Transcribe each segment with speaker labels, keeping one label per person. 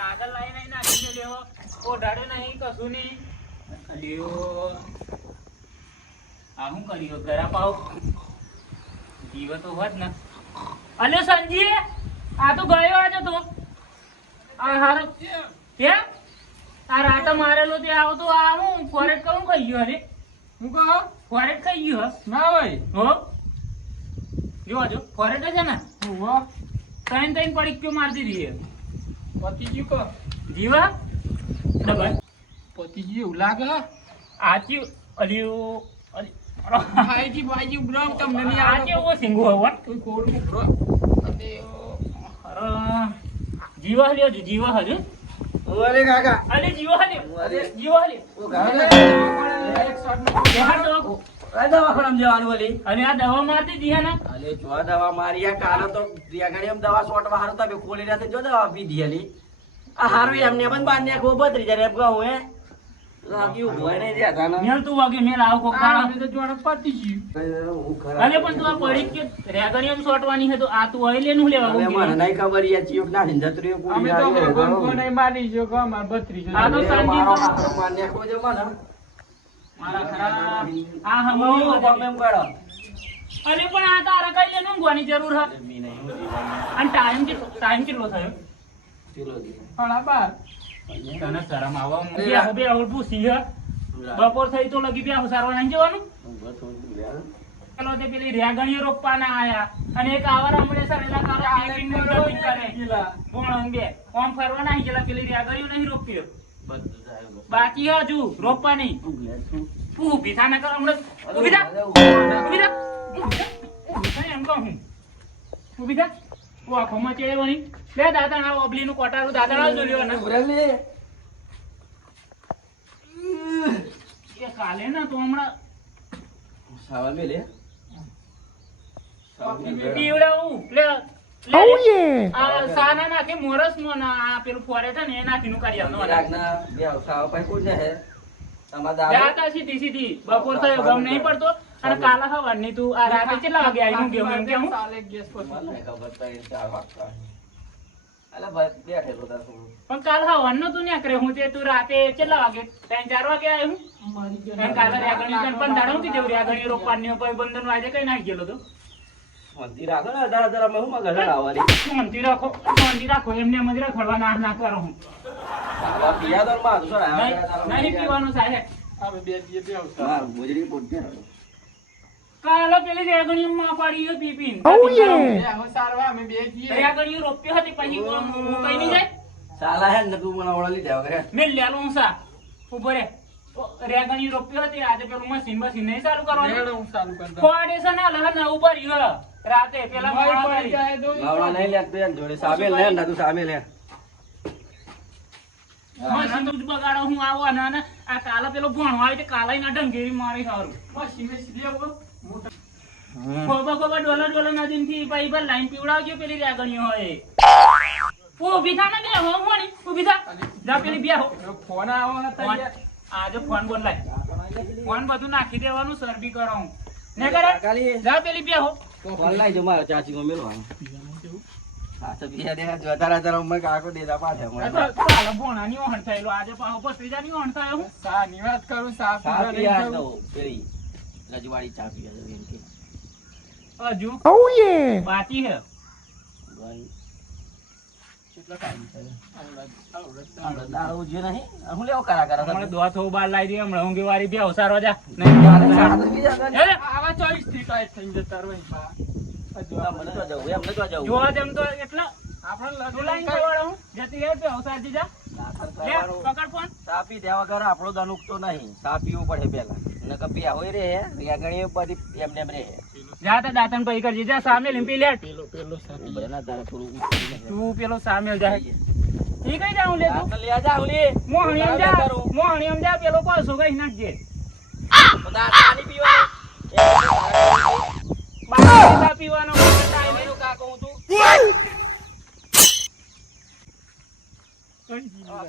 Speaker 1: કાગળ લાઈ નહીં નાખી દે લેવો ઓઢાડ્યો નહીં કશું નહીં લ્યો આ શું કર્યું ગરા પાવ જીવ તો હોત ને. અલ્યો સંજી આ તો ગયો આજે તો. આ હારો કે આ રાતે મારેલો તે આવો તો આ હું ફોરેટ કરું કઈ ગયો અરે
Speaker 2: હું કહો?
Speaker 1: ફોરેટ કઈ ગયો
Speaker 2: ના ભાઈ.
Speaker 1: હો? જો જો ફોરેટ છે ને?
Speaker 2: હું
Speaker 1: ત્રણ ત્રણ પડી કયો મારતી રહી
Speaker 2: પતિજી કહો.
Speaker 1: જીવા ડબલ
Speaker 2: પતિજી એવું લાગે?
Speaker 1: આચી અલ્યો અલી
Speaker 2: ભાઈજી ભાઈજી બ્રમ તમને નહીં
Speaker 1: આચી ઓ સિંગુ હવન
Speaker 2: કોઈ કોડ બ્રો અને
Speaker 1: અરે જીવા હલ્યો જો જીવા હલ્યો
Speaker 3: ઓરે કાકા.
Speaker 1: અલે જીવા હલ્યો અલે જીવા હલ્યો
Speaker 2: એક શોટ
Speaker 1: બહાર દવા
Speaker 3: આ જવાનું વળી.
Speaker 1: અને આ દવા મારતી દી ને?
Speaker 3: અલે જો દવા મારી આ કાલે તો દવા શોટ હારો તમે ખોલી રહ્યા જો દવા પીધી હલી આ હારું એમને પણ બાંધ્યા ખોબતરી જાય એમ કહું હે.
Speaker 1: મેલ તું વાગે મેલ આવ કોક
Speaker 2: તો જોડે પતિજી
Speaker 3: હું ખરા
Speaker 1: પણ તું આ પડી કે રેગણીયમ સોટવાની છે તો આ તું અહીં લેનું લેવા
Speaker 3: હવે મને નહીં ખબર યાર ચિયોક ના નિંદા તો રહ્યો
Speaker 2: અમે તો ગણ ગણ મારી જો ગો માર બત્રી જો
Speaker 1: આ તો સંજીવ
Speaker 3: મારો હારો માર ને જો મને.
Speaker 1: મારા ખરા આ
Speaker 3: હું
Speaker 1: હમણાં
Speaker 3: કરો.
Speaker 1: અરે પણ આ તારા કઈ લેનું જરૂર હે અને ટાઈમ કેટલો ટાઈમ કેટલો થયો?
Speaker 3: ચલો દી
Speaker 2: પણ આ બાર.
Speaker 1: તને શરમ આવો બે હો બે હો પૂછી હે. બપોર થઈ તો લગી બે સારવા નહીં જવાનું. ચલો તે પેલી રેગણીઓ રોપવાના આયા. અને એક આવાર હમણે સરેલા પિંગ પિંગ પિંગ કરે. ભોણ બે. ઓમ ફરવા નહીં ગેલા પેલી રેગણીઓ નહીં રોપ્યો. બાકી હજુ રોપવાની. નહીં ઊભી થા નકર હમણાં ઊભી થા. ઊભી થા. ઊભી થા. એમ કહું ઊભી થા. આંખોમાં લે દાદા ના ઓબલીનું કોટારું દાદા ના જોલ્યો ને એ કાલે ના તો હમણાં
Speaker 3: સાવા મેલે.
Speaker 1: પીવડાવું લે લે. આ સાના નાખે મોરસ નો ના આ પેલું ફોરે છે ને એ કરી
Speaker 3: બે સાવા પાસે કોઈ જાય તમારા દાદા
Speaker 1: સીધી સીધી. બપોર તો ગમ નહીં પડતો. અને કાલા તું આ રાતે કેટલા વાગે આવીનું ગયો એમ કે હું પણ કાલ હવાનું તું ને કરે હું તે તું રાતે કેટલા વાગે ત્રણ ચાર વાગે આવ્યો હું. એમ કાલે રેગણી તને પણ દાડો કીધું રેગણી રોપવાની ભાઈ બંધન વાજે કઈ નાખી ગયેલો તો.
Speaker 3: શાંતિ રાખો ને અઢાર હજાર હું? આવવાની
Speaker 1: શાંતિ રાખો? શાંતિ રાખો એમને મજરા ખડવા ના ના કરો હું
Speaker 3: માં
Speaker 1: પીવાનું સાહેબ.
Speaker 2: હવે બે બે બે આવતા.
Speaker 3: હા ગુજરી પોટ
Speaker 1: કાલે પેલી રેગણીઓ માં પાડી છે પી પીને.
Speaker 2: સારવા અમે બે જઈએ
Speaker 1: રેગણીઓ રોપ્યો હતી પછી હું હું જાય?
Speaker 3: સાલા હે ને મને ઓળા લીધા વગર
Speaker 1: મેં લેલો હું સા. ઊભો રે. રેગણીઓ રોપ્યો હતી. આજે પેલું મશીન મશીન નહીં ચાલુ કરવાનું.
Speaker 2: હું ચાલુ કરતા.
Speaker 1: કોડે છે ના લહર ઉપર રહ્યો. રાતે પેલા મોડા
Speaker 2: પડી જાય તો
Speaker 3: ગાવડા નહીં લેતો યાર જોડે. સામેલ લે ને તું સામેલ લે
Speaker 1: મશીન જ બગાડો હું આવો અને અને આ કાલે પેલો ભણવા આવી કાલે ના ઢંગેરી મારી સારું
Speaker 2: મશીન સીધી આવો
Speaker 1: ખોબા ખોબા ડોલર ડોલર ના દિનથી ભાઈ પર લાઈન પીવડાવજો પેલી રાગણીઓ હોય. ઊભી થા ને બે હો મોણી ઊભી થા. જા પેલી બે હો.
Speaker 2: ફોન આવો
Speaker 1: ને
Speaker 2: તૈયાર
Speaker 1: આજે ફોન. બોલ લાય ફોન બધું નાખી દેવાનું સર્વી કરાવું ને કરે? જા પેલી બે હો.
Speaker 3: ફોન લાઈ જો મારો ચાચી કો મેલો હા તો બીજા દે જો તારા તારા ઉમર કાકો દેતા પાછા મને
Speaker 1: તો કાલે ભોણાની ઓહણ થયેલો. આજે પાછો પત્રીજાની ઓહણ થયો હું.
Speaker 2: સા ની વાત કરું સા પીવા લઈ જાઉં.
Speaker 3: પેલી રજવાડી ચા પીયા તો એમ કે
Speaker 1: હજુ બાકી
Speaker 3: દારૂ જે નહીં હું લેવો કરા કરા
Speaker 1: હમણાં દોત હોઉં બાર લાવી દે હમણાં ઊંઘી વાળી બે સારવા જા.
Speaker 3: ચાલે, ચાલે, બીજા ઘરે.
Speaker 1: હેલે.
Speaker 2: આવા ચોવીસથી ટાઈટ થઈને જતા રહો અહીં બા. આ જો
Speaker 3: ના, મને તો જવું એમને તો જવું.
Speaker 1: જોવા તેમ તો એટલા
Speaker 2: આપણે લગ્ન
Speaker 1: બોલાઈને
Speaker 2: કઈ-
Speaker 1: ખવડાવું હું. જતી રહે બે અવસારથી જા.
Speaker 3: દાખલ
Speaker 1: લે
Speaker 3: કરવાનું.
Speaker 1: પકડ ફોન.
Speaker 3: ચા દેવા વગર આપણો દન ઉગતો નહીં. સાપીવું પડે પેલા ને કપી હોય રે રેગણી બધી એમને એમ રે.
Speaker 1: જા તે દાંતણ પઈ કરજે જા સામે લીંપી લે
Speaker 2: પેલો પેલો સાથી.
Speaker 3: બધાના તારે થોડું
Speaker 1: તું પેલો સામે જા. ઈ કઈ જાઉં લે તું?
Speaker 3: લે જા ઓલી.
Speaker 1: મોહણી એમ જા મોહણી એમ જા પેલો કોલસો કઈ નાખજે.
Speaker 3: તો પાણી પીવાનું.
Speaker 1: પીવાનો ટાઈમ
Speaker 3: કહું તું.
Speaker 2: કઈ જી
Speaker 3: આ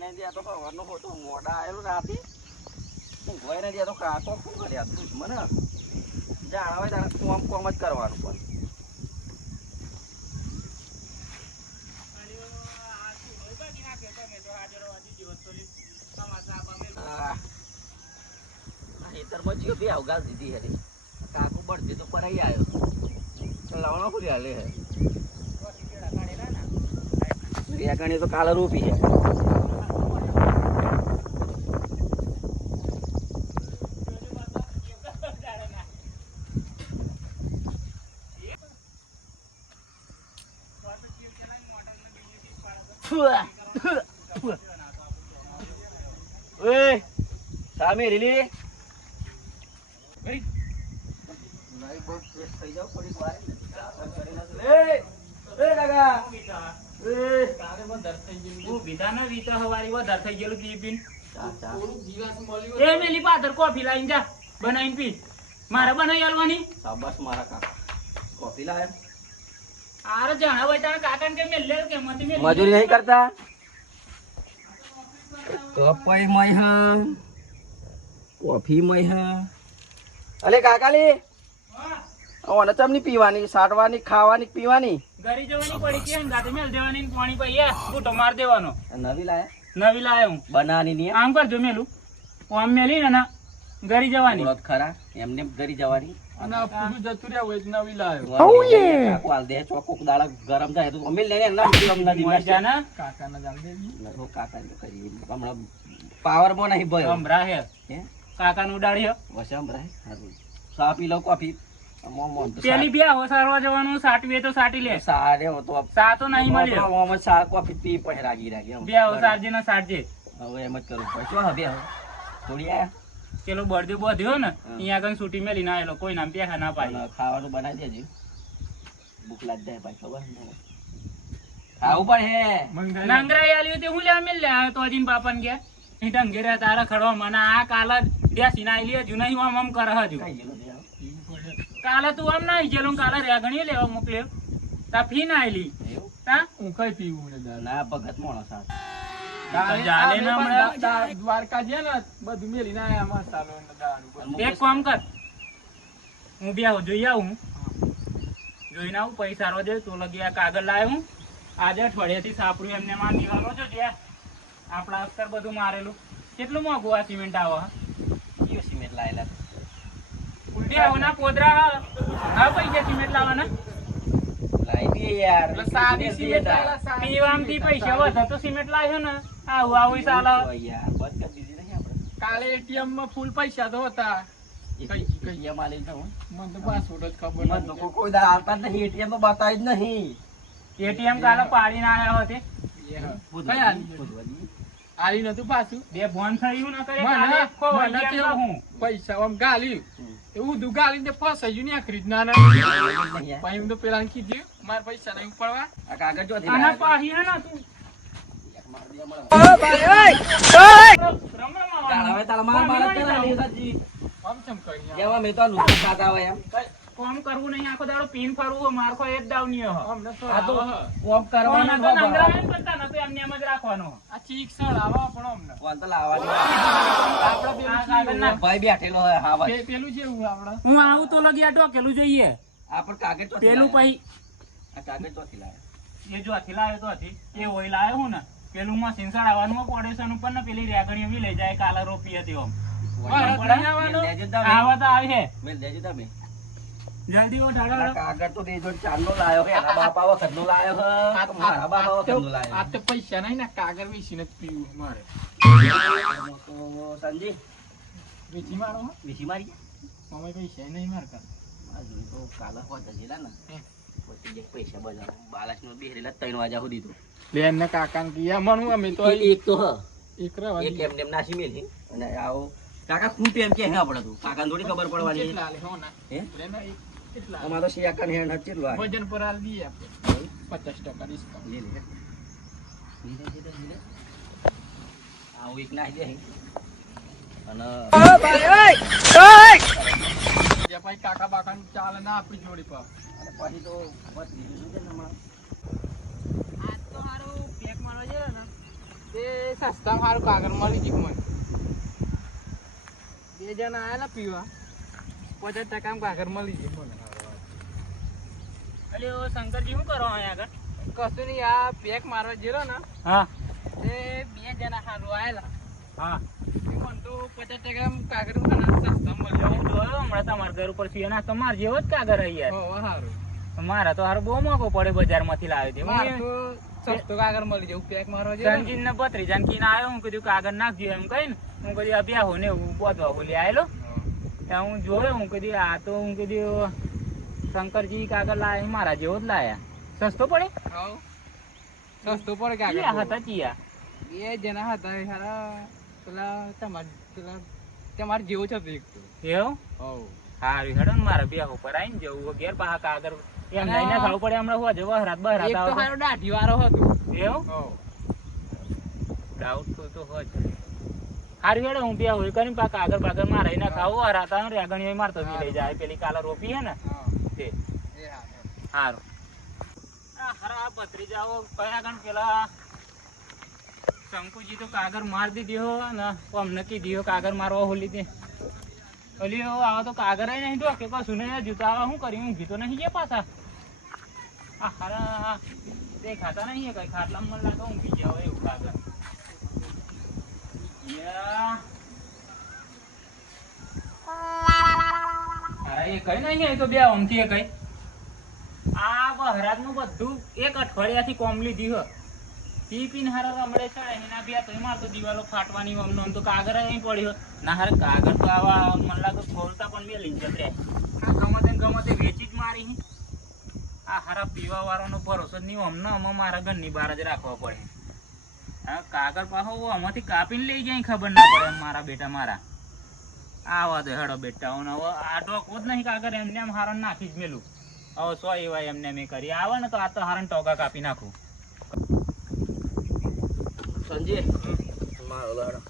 Speaker 3: ને ત્યાં તો સવારનો ખોટો મોડા આયેલો રાતે. ભોય ને ત્યાં તો કાકો શું કર્યા દુશ્મન મને જાણ હોય તારે કોમ કોમ જ કરવાનું પણ. ખેતરમાં જીઓ બે અવગાલ દીધી હતી કાકુ બળતી તો પરાઈ આવ્યો લાવણો ખુલી હાલે હે. રેગણી તો કાલે રૂપી છે ઓય સામે લીલી નહીં બહુ ફ્રેશ થઈ જાવ થોડીક વાર એ એ કાકા એ
Speaker 2: તારે માં દર થઈ ગયું
Speaker 1: હું બીજા ના વીતા હવારી વધારે થઈ ગયેલું પી પીને.
Speaker 3: ચા ચા
Speaker 2: થોડુંક જીવાસ મળ્યું
Speaker 1: એ મેલી પાદર કોફી લાવીને જા. બનાવીને પી. મારે બનાવી આલવાની?
Speaker 3: બસ મારા કાકા. કોફી લાયા?
Speaker 1: આરે જાણા હોય તારા કાકાને કે મેલ લે કે
Speaker 3: મજૂરી નહીં કરતા? કપાઈ મય હા. કોફી મય હા. અલે કાકાલી. ઓને ચમની પીવાની સાટવાની ખાવાની પીવાની?
Speaker 1: ઘરે જવાની પડી કે ગાતે મેલ દેવાની પાણી પૈયા ફૂટો માર દેવાનો.
Speaker 3: નવી લાયા?
Speaker 1: નવી લાયો હું.
Speaker 3: બનાની ની
Speaker 1: આમ કરજો મેલું. આમ મેલી ને ના જવાની.
Speaker 3: બોલત ખરા? એમને ઘરી જવાની?
Speaker 2: અને પૂરું જતું રહ્યા હોય નવી
Speaker 3: દે ચોખ્ખો દાડા ગરમ થાય તો અમે લઈને ના પીવા નદી
Speaker 1: મોય જાના
Speaker 2: કાકાના જાલ દેવી
Speaker 3: કાકા ને કરી હમણાં પાવરમાં નહીં ભયો
Speaker 1: અમરા હે?
Speaker 3: હે
Speaker 1: કાકાનું ઉડાડ્યો.
Speaker 3: વસમ રહે. પી લો કોફી.
Speaker 1: પેલી બે હોસારવા જવાનું સાટવીએ તો સાટી લે.
Speaker 3: સારે હો તો
Speaker 1: સા તો નહીં મળ્યો.
Speaker 3: મોમ ચા કોફી પી પછી રાગી રાગી.
Speaker 1: બે ના સાટજે
Speaker 3: હવે એમ જ કરવું પડે. હવે હવે? થોડી આયા?
Speaker 1: પેલો બળદે બધ્યો ને અહીંયા આગળ છૂટી મેલી ના આવેલો કોઈ નામ પેખા ના પાડી.
Speaker 3: ખાવાનું બનાવી દેજો. ભૂખ લાગ જાય પાછી ખબર ને? ખાવું પણ હે
Speaker 1: નંગરાઈ આલ્યું તે હું લે મેલ લે તો અજીન બાપાને કે ઈ ઢંગે રે તારા ખડો મને આ કાલ જ સિનાઈ લે હજુ નહીં આમ આમ કરે હજુ? કાલે તું આમ ના ગયેલો કાલે રેગણી લેવા મોકલ્યો. તા ફી ના આલી તા?
Speaker 2: હું કઈ પીવું ને
Speaker 3: ના ભગત
Speaker 1: મોણો.
Speaker 2: દ્વારકા છે ને બધું મેલી ના.
Speaker 1: એક કામ કર. હું બી આવું જોઈ આવું જોઈને આવું પૈસા રો દે તો લગી આ કાગળ લાવ્યું હું. આજે અઠવાડિયાથી સાપડું એમને માં દીવાનો છો જે આપણા અસ્તર બધું મારેલું. કેટલું મોંઘું આ સિમેન્ટ આવો
Speaker 3: કયો સિમેન્ટ લાયેલા?
Speaker 1: ઉલટી આવો ના પોદરા હા. હા પૈસા સિમેન્ટ લાવવાના?
Speaker 3: લાઈ યાર.
Speaker 2: સાદી
Speaker 3: સિમેન્ટ
Speaker 2: સિમેન્ટ
Speaker 3: દઈએ
Speaker 2: આલા, સાદી
Speaker 1: પીવામથી પૈસા વધે તો સિમેન્ટ લાવ્યો ને. આવું આવું ચાલે.
Speaker 3: યાર, બંધ કરી નહીં આપણે.
Speaker 2: કાલે એટીએમમાં ફૂલ પૈસા તો હતા.
Speaker 3: એક
Speaker 2: કઈ- કઈ?
Speaker 3: ATM માં
Speaker 2: મને તો પાસવર્ડ જ ખબર
Speaker 3: મને તો કોઈ- કોઈ આવતા નહીં, ATM તો બતાવી જ નહીં.
Speaker 1: એટીએમ કાલે પાડીને આવ્યા હતી.
Speaker 2: આલી? નતું પાછું
Speaker 1: બે ભોન થયું ન કરે
Speaker 2: મને-
Speaker 1: આખો હું
Speaker 2: પૈસા આમ
Speaker 3: ગાલી
Speaker 2: એવું દુ ગાલીને ફસાઈ ને આ ખરીદનાર
Speaker 3: ના યાર.
Speaker 2: પછી એમ તો પેલા કીધું મારા પૈસા નહીં ઉપડવા
Speaker 3: આ કાગળ ચોથી
Speaker 1: આના પાહી હે ને તું. રમ રમ
Speaker 3: તાળ જ
Speaker 2: આમ ચમ કરી.
Speaker 3: મેં તો આ લુગડા ખાતા હોય એમ.
Speaker 1: કોમ કરવું નહીં આખો દાડો પીન ફરવું મારખો એ જ દાવ
Speaker 2: નહીં તો
Speaker 3: આ તો કોમ કરવાનો
Speaker 1: તો. એમ કરતા નતો એમને એમ જ રાખવાનો.
Speaker 2: આ ચીક સળ આવો પણ અમને.
Speaker 3: કોણ તો લાવવાની.
Speaker 2: આપણો પેલું
Speaker 3: ભાઈ બેઠેલો હોય હા ભાઈ.
Speaker 2: પેલું છે હું આપણો
Speaker 1: હું આવું તો લગી આટો કેલું જોઈએ.
Speaker 3: આપણ પણ કાગળ ચોથી
Speaker 1: પેલું
Speaker 3: લાયા? આ કાગળ ચોથી લાવે
Speaker 1: એ જો આથી લાવ્યો તો હતી એ હોય લાવ્યો હું ને. પેલું મશીન આવવાનું પોડેશન ઉપર ને પેલી રેગણી એવી લઈ જાય કાલે રોપી હતી ઓમ. આવા તો આવી હે.
Speaker 3: તમે.
Speaker 1: જલ્દી ઓ ડાડા
Speaker 3: કાગળ તો દેજો ને લાયો હે એના બાપા વખતનો લાયો હે મારા બાપા વખતનો લાયો.
Speaker 2: આ તો પૈસા નહીં ને કાગળ વેચીને જ પીવું મારે
Speaker 3: સંજી,
Speaker 2: વેચી મારો હો.
Speaker 3: મારી ગયા?
Speaker 2: અમે પૈસા નહીં મારતા
Speaker 3: જોઈ તો કાલે હોત હજેલા ને.
Speaker 2: હમ.
Speaker 3: પછી જે પૈસા બજાર બાલાસનો બેહરેલા ત્રણ વાગ્યા સુધી તો
Speaker 2: બેન ને કાકા ને કીયા મનું અમે તો
Speaker 3: એક તો હ
Speaker 2: એક રહેવા
Speaker 3: એક. એમ નાસી મેલી અને આવો કાકા ખૂટ એમ કે હે આપણે તો કાકાને થોડી ખબર પડવાની
Speaker 2: હો ના? ના, કેટલા
Speaker 3: તો શિયાકાને હેડ હટ કેટલો
Speaker 2: વજન પર આલ દઈએ આપણે પચાસ ટકા ડિસ્કાઉન્ટ
Speaker 3: લે લે. આવું એક નાખી દે અને
Speaker 2: કાકા બાકા ચાલે ના આપણી જોડી પર.
Speaker 3: અને પછી તો ને.
Speaker 2: આજ તો સારું પેક મારવા જઈએ ને. તે સસ્તા હારું કાગળ મળી ગયું મને. બે જણા આયા ને પીવા. પચાસ ટકા કાગળ મળી ગયું મને.
Speaker 1: અલે ઓ શંકરજી શું કરો અહીંયા આગળ?
Speaker 2: કશું નહીં આ પેક મારવા જેલો ને
Speaker 1: હા.
Speaker 2: તે બે જણા હારું આવેલા
Speaker 1: હા.
Speaker 2: પચાસ ટકા
Speaker 1: જોયો હમણાં તમારા ઘર ઉપરથી ના તમારે જેવો જ કાગર અહીં
Speaker 2: હારું.
Speaker 1: મારા તો હારું બહુ મોંઘો પડે બજારમાંથી તે
Speaker 2: મારે સસ્તો કાગળ મળી જાય પેક મારવા જેલો ને.
Speaker 1: સંજીન ને ભત્રીજાને કીને આવ્યો હું કીધું કાગર નાખજો એમ કહીને. હું કીધું અભ્યા હો ને બોધવા બોલી આવેલો હું જોયો હું કીધું આ તો હું કીધું શંકરજી કાગળ લાયા મારા જેવો જ લાયા. સસ્તો પડે?
Speaker 2: સસ્તો પડે કાગળ
Speaker 1: હતા ચિયા
Speaker 2: બે જણા હતા હારા પેલા તમાર પેલા તમાર જેવું છે એક તો.
Speaker 1: એવું?
Speaker 2: હોવ.
Speaker 1: સારું હેડો ને મારા બે ઉપર આવીને જવું ઘેર પાછા કાગળ એમ લઈને ખાવું પડે હમણાં હોજે વહરાત
Speaker 2: એક તો હારો દાઢી વાળો હતો.
Speaker 1: એવું?
Speaker 2: હોવ.
Speaker 1: ડાઉટફુલ તો હોય હારી હેડો હું બે હોય કરીને પાછા કાગળ પાગળ મારે એને ખાવું. હરાત આવે રેગણી હોય મારતો લઈ જાય. પેલી કાલા રોપી હે ને તે સારું આ ભત્રીજાઓ કયા ગણ પેલા? શંકુજી તો કાગર માર દીધી હો ને અમને કીધી કાગર મારવા હોલી તે. ઓલી આવા તો કાગર નહીં તો કે કશું નહીં જૂતા આવા શું કર્યું ઊંઘી તો નહીં ગયા પાછા. આ હરા દેખાતા નહીં કઈ? ખાટલા મને લાગે ઊંઘી ગયા હોય એવું કાગર યા. અરે, એ કઈ નહીં, એ તો બે ઓમથી કઈ. આ બહરાજનું બધું એક અઠવાડિયાથી કોમ લીધી હો. પી પીને હારા રમડે છે, એના બી તો એમાં તો ફાટવાની અમને આમ તો કાગર અહીં પડ્યો ના હારે કાગર તો આવા મને લાગે ખોલતા પણ બે લઈ જતે આ ગમતે ગમતે વેચી જ મારી આ હારા પીવા ભરોસો નહીં અમને અમે મારા ઘરની બહાર જ રાખવા પડે. હા, કાગળ પાછો આમાંથી કાપીને લઈ જાય, ખબર ના પડે, મારા બેટા મારા. આવા દે હેડો બેટા હવે આ ટોકો જ નહીં કાગર એમને એમ હારણ નાખી જ મેલું. હવે સો એવા એમને મેં કરી. આવે ને તો આ તો હારણ ટોકા કાપી નાખું.
Speaker 3: સંજય. મારો લાડો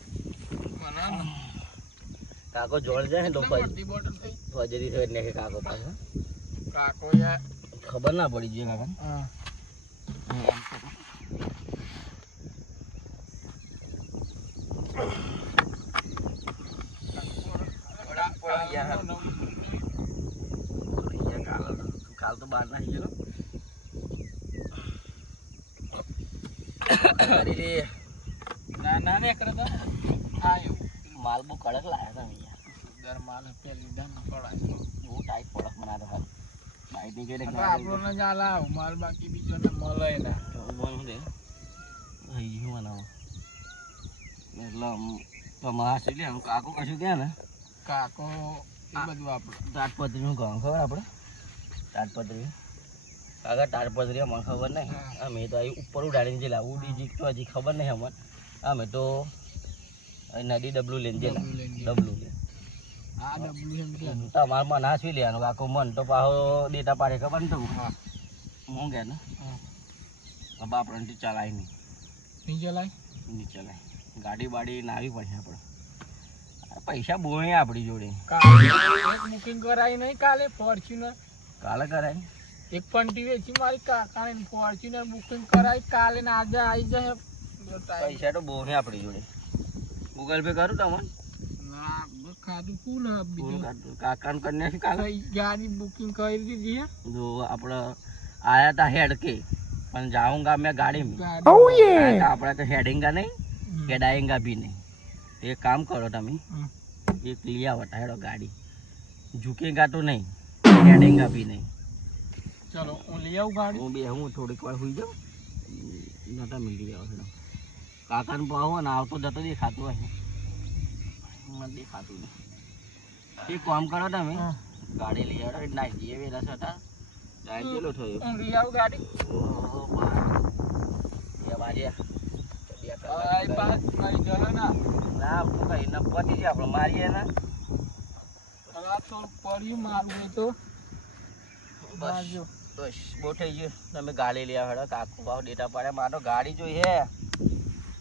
Speaker 3: કાકો જોડ જાય ને તો ફજરી થઈ એટલે કાકો પાછો
Speaker 2: કાકો યાર
Speaker 3: ખબર ના પડી જોઈએ કાકા
Speaker 2: હા.
Speaker 3: કાલ તો બાર ના
Speaker 2: ના ના કરે તો
Speaker 3: માલ બહુ કડક લાયા હતા
Speaker 2: દર માલ દમ પડાય
Speaker 3: બહુ ટાઈટ પડક બનાતો હાલ
Speaker 2: બાઈકની આપણો ને ચાલે માલ બાકી બીજો ને મળે ના
Speaker 3: બોલું દે ભાઈ હું બનાવો એટલે આમ તો માસ એટલે આમ કાકો કશું ત્યાં ને
Speaker 2: કાકો એ બધું આપણું
Speaker 3: તાટપત્રીનું ગામ ખબર આપણે તાટપત્રી કાકા તાટપત્રી અમને ખબર નહીં. અમે તો અહીં ઉપર ઉડાડીને જે લાવું ડીજી તો હજી ખબર નહીં અમને. અમે તો નદી ડબલું લઈને જે
Speaker 2: ડબલું આ
Speaker 3: તમારે મને હાસવી લેવાનું. કાકો મન તો પાછો ડેટા પાડે ખબર ને તો
Speaker 2: હા.
Speaker 3: ગયા ને. હવે ચલાય નહીં
Speaker 2: નહીં ચલાય?
Speaker 3: નહીં ચલાય. ગાડી બાડી નાવી પડશે આપણે. આ પૈસા બોલે આપણી જોડે.
Speaker 2: બુકિંગ કરાવી નહીં કાલે ફોર્ચ્યુનર
Speaker 3: કાલે કરાવી
Speaker 2: એક પંટી વેચી મારી કાકાને ફોર્ચ્યુનર બુકિંગ કરાય કાલે ને આજે આવી જાય
Speaker 3: પૈસા તો બહુ ને આપણી જોડે. ગૂગલ પે કરું તમને? आया था हेड के पर जाऊंगा मैं गाड़ी में oh, yeah. आपड़ा तो हेडेंगा
Speaker 2: नहीं
Speaker 3: हेडाएंगा भी नहीं એક કામ કરો તમે. એક લઈ આવો હેડો ગાડી. ઝૂકેગા તો નહીં. ચડેગા બી નહીં.
Speaker 2: ચલો હું લઈ આવું ગાડી.
Speaker 3: હું બે હું થોડીક વાર સુઈ જાઉં. નતા મિલી આવો હેડો. કાકાને પાવો ને આવતો જતો દેખાતો હોય. મને દેખાતું નહીં. એક કામ કરો તમે. ગાડી લઈ આવો ના જઈએ વેલા
Speaker 2: છતાં. ટાઈમ કેટલો ગાડી.
Speaker 3: બે વાગ્યા. બે કલાક
Speaker 2: ના
Speaker 3: આપણું કઈ ન બસ બોઠાઈ તમે ગાડી લેવા ભાવ ડેટા પાડે મારો ગાડી જોઈએ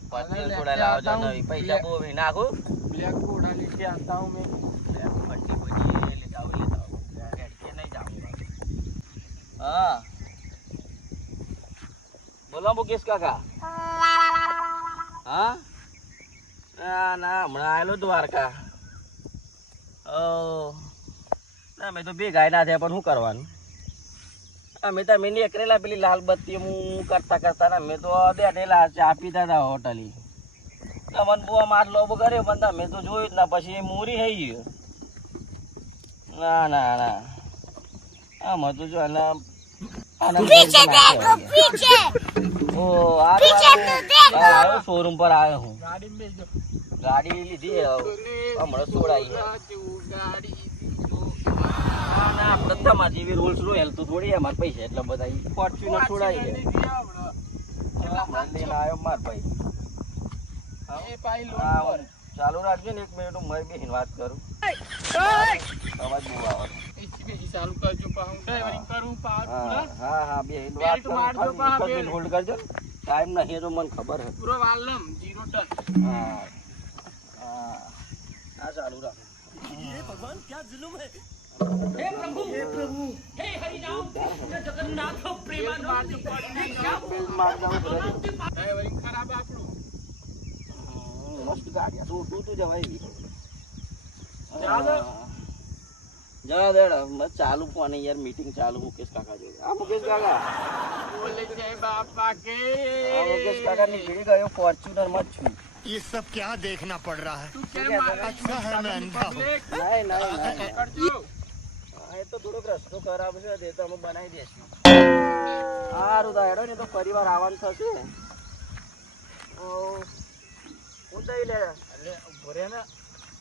Speaker 3: પૈસા
Speaker 2: નીચે આવતા મેં. બ્લેક
Speaker 3: પછી પછી લેતા નહીં જાઉં. હા. બોલો મુકેશ કાકા. હા? ના ના, હમણાં આવેલો દ્વારકા. ઓ ના મેં તો ગાય ના થયા, પણ શું કરવાનું? અમે તો, અમે નીકળેલા પેલી લાલ બત્તી હું કરતા કરતા ને અમે તો બેઠેલા ચા પીતા હતા હોટલી તમને બહુ આમ લોભ કર્યો, પણ તમે તો જોયું જ ના, પછી મૂરી થઈ ગયું. ના ના ના. આમાં તો જો આના ઓ આ આવ્યો શોરૂમ પર આવ્યો હું.
Speaker 2: ગાડીમાં બેસજો.
Speaker 3: ગાડી લીધી હવે. હમણાં સોડાઈ છે.
Speaker 2: ગાડી
Speaker 3: ના ના આપણે તમારા જેવી રૂલ્સ રોયલ તો થોડી અમારા પૈસા એટલે બધા ફોર્ચ્યુનર છોડાઈ હમણાં લઈને આવ્યો માર ભાઈ. ચાલુ રાખજો ને એક મિનિટ હું મરી બેસીને વાત કરું. અવાજ બહુ આવે.
Speaker 2: ચાલુ કરજો પા હું ડ્રાઈવરિંગ કરું પા
Speaker 3: હા હા બે બેસીને વાત
Speaker 2: બેલ્ટ
Speaker 3: કરું
Speaker 2: મારજો પા.
Speaker 3: મિનિટ હોલ્ડ કરજો. ટાઈમ નહીં તો મને ખબર છે.
Speaker 2: પૂરો વાલમ જીરો ટન
Speaker 3: હા. હા હા ચાલુ રાખ.
Speaker 2: ડ્રાઈવરિંગ ખરાબ આપણું.
Speaker 3: મસ્ત ગાડી આ તું તું જવાય એવી.
Speaker 2: જવા દો.
Speaker 3: જવા દે હેડો. બસ ચાલુ ફોન યાર મીટિંગ ચાલુ મુકેશ કાકા જોડે આ મુકેશ કાકા
Speaker 2: બોલે છે બાપા કે
Speaker 3: આ મુકેશ કાકા નીકળી ગયો ફોર્ચ્યુનર માં જ છું
Speaker 4: ये सब क्या देखना पड़ रहा है
Speaker 2: તું કેમ
Speaker 3: શું
Speaker 2: મારા
Speaker 4: अच्छा है मैं अंधा हूँ
Speaker 2: પબ્લિક
Speaker 3: નહીં નહીં નહીં
Speaker 2: કરજો
Speaker 3: હા, એ તો થોડોક રસ્તો ખરાબ છે તે તો અમે બનાવી દેશું સારું તો હેડો ને તો પરિવાર આવવાનું થશે ઓ, હું દઈ લે
Speaker 2: અરે ઉભો રે ને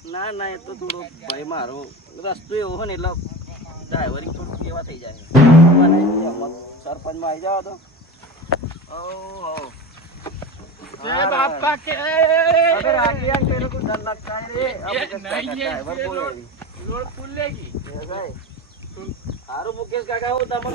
Speaker 3: ના ના એ તો થોડો ભાઈ મારો રસ્તો એવો હોય ને એટલે ડ્રાઈવરિંગ થોડું કેવા થઈ જાય બનાવી દઈએ આમાં. સરપંચમાં આવી જાવ તો ઓ હો
Speaker 2: જય બાપા કે
Speaker 3: અબે રાખી યાર તેરે કો ડર लगता है रे अब
Speaker 2: ये
Speaker 3: मुकेश
Speaker 2: नहीं
Speaker 3: काका
Speaker 2: है,
Speaker 3: driver
Speaker 2: ये
Speaker 3: बोल
Speaker 2: लोड-
Speaker 3: रही
Speaker 2: લોડ ફૂલ લેગી
Speaker 3: है भाई हारू मुकेश काका हो तमन